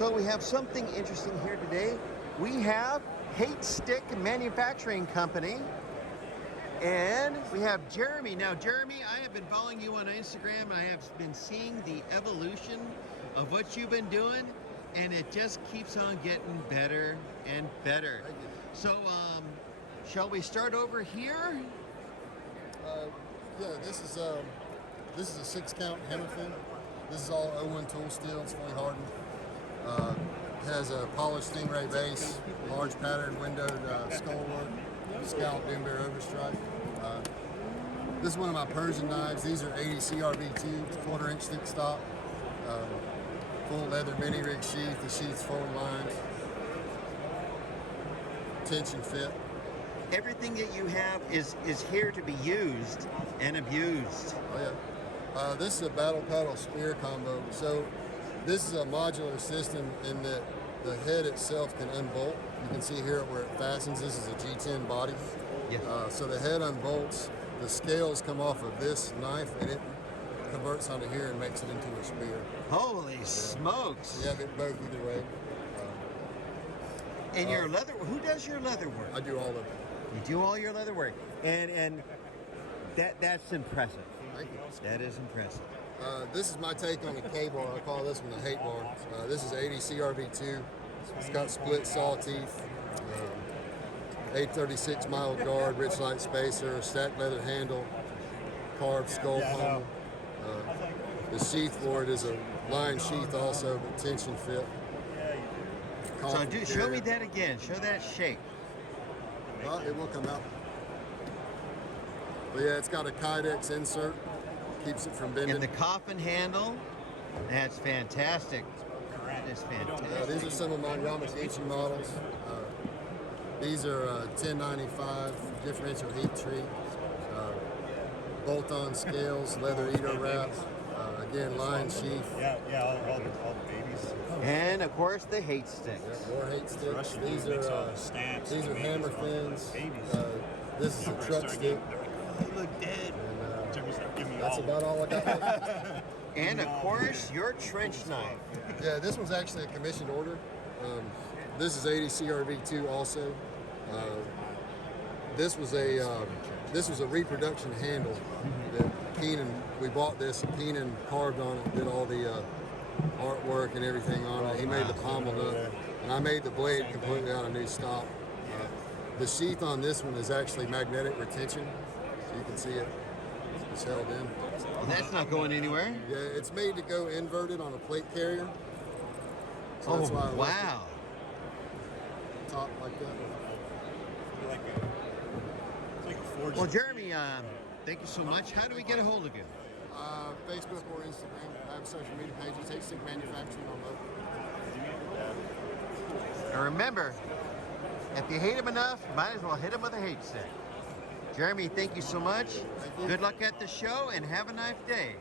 So we have something interesting here today. We have Hate Stick Manufacturing Company, and we have Jeremy. Now, Jeremy, I have been following you on Instagram, and I have been seeing the evolution of what you've been doing, and it just keeps on getting better and better. Thank you. So, shall we start over here? Yeah, this is a 6-count hammer fin. This is all O1 tool steel. It's fully hardened. Has a polished stingray base, large patterned windowed skull work, scalloped ember overstripe. This is one of my Persian knives. These are 80 CRB2, 1/4-inch thick stock, full leather mini rig sheath. The sheath's forward lined, tension fit. Everything that you have is here to be used and abused. Oh yeah. This is a battle paddle spear combo. So this is a modular system in that the head itself can unbolt. You can see here where it fastens. This is a G10 body. Yeah. So the head unbolts, the scales come off of this knife, and it converts onto here and makes it into a spear. Holy smokes! You have it both either way. And your leather, who does your leather work? I do all of it. You do all your leather work, and that's impressive. Thank you. That is impressive. This is my take on the K-bar. I call this one the hate bar. This is 80 CRV2. It's got split saw teeth, 836 mild guard, rich light spacer, stacked leather handle, carved skull pommel. The sheath for it is a line sheath also, but tension fit. So show me that again. Show that shape. It will come out. But yeah, it's got a Kydex insert. Keeps it from bending. And the coffin handle, that's fantastic. That is fantastic. These are some of my Yamaguchi models. These are 1095 differential heat treat, bolt-on scales, leather eater wrap, again line sheath. All the babies. And of course the hate sticks. Yeah, more hate sticks. These are hammer fins. This is a truck stick. They look dead. That's about all I got. And of course your trench knife. Yeah, this one's actually a commissioned order. This is 80 CRV2 also. This was a reproduction handle that Keenan. We bought this and Keenan carved on it, did all the artwork and everything on it. He made the pommel up, and I made the blade completely out of new stock. The sheath on this one is actually magnetic retention, so you can see it. It's held in. Well, that's not going anywhere. Yeah, it's made to go inverted on a plate carrier. So that's why I wow. Top like that. It's like a forged. Well, Jeremy, thank you so much. How do we get a hold of you? Facebook or Instagram. I have social media pages. Hate Stick Manufacturing on both. And remember, if you hate him enough, you might as well hit him with a hate stick. Jeremy, thank you so much. Thank you. Good luck at the show and have a nice day.